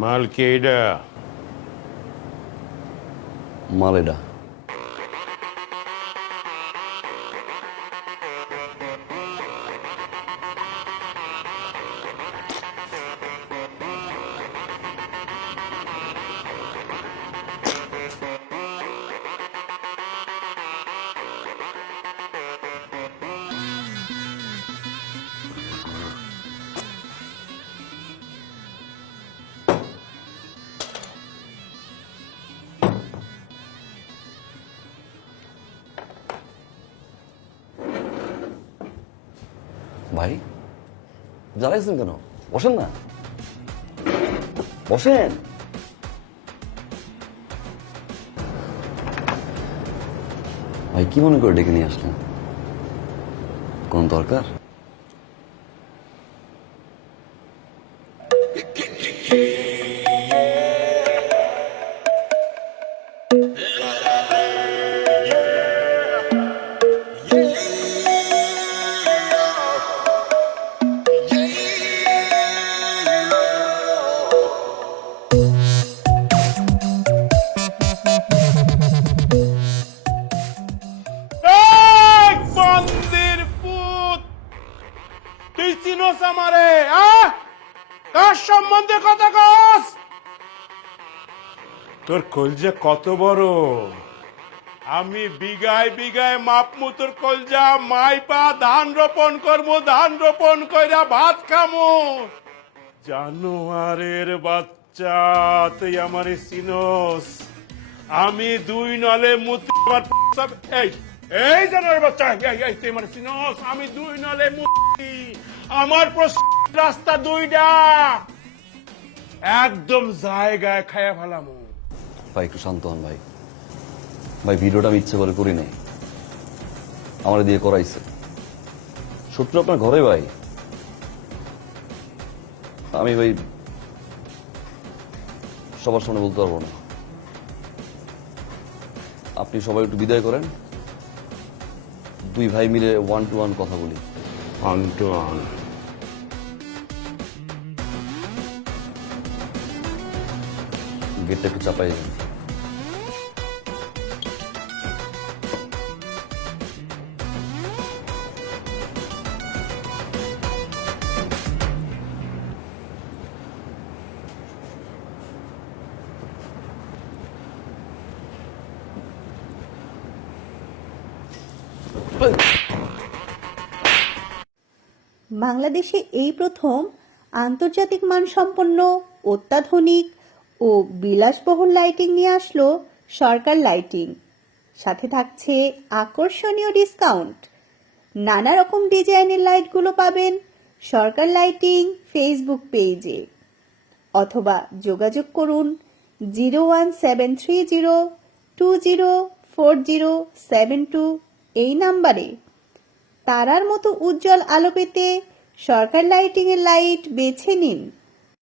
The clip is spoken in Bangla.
মাল কে এটা? মাল এটা ভাই জ্বালাইছেন কেন? বসেন না, বসেন। ভাই কি মনে করে ডেকে নিয়ে আসলেন? কোন দরকার? বন্দির পুত, তুই চিনোস আমারে? কার সম্বন্ধে কথা কস? তোর কলজা কত বড়! আমি বিঘায় বিঘায় মাপমু তোর কলজা, মাইপা ধান রোপণ করবো, ধান রোপণ কইরা ভাত খামু। জানোয়ারের বাচ্চা, তুই আমারে চিনোস? আমি দুই নলে মুতি এই এই জানোয়ারের বাচ্চা, এই তুই আমারে চিনোস? আমি দুই নলে মুতি, আমার রাস্তা দুইটা, একদম জায়গায় খায়া ফেলামু। ভাই একটু শান্ত হন ভাই। ভাই ভিডিওটা আমি ইচ্ছে করে করি নাই, আমার দিয়ে করাইছে। শত্রু আপনার ঘরে ভাই। আমি ভাই সবার সামনে বলতে পারবো না। আপনি সবাই একটু বিদায় করেন, দুই ভাই মিলে 1-to-1 কথা বলি। 1-to-1? গেটটা একটু চাপাই দেন। বাংলাদেশে এই প্রথম আন্তর্জাতিক মানসম্পন্ন অত্যাধুনিক ও বিলাসবহুল লাইটিং নিয়ে আসলো সরকার লাইটিং। সাথে থাকছে আকর্ষণীয় ডিসকাউন্ট। নানা রকম ডিজাইনের লাইটগুলো পাবেন সরকার লাইটিং ফেসবুক পেজে, অথবা যোগাযোগ করুন 01730204072 এই নাম্বারে। তারার মতো উজ্জ্বল আলো পেতে সরকার লাইটিং এর লাইট বেছে নিন।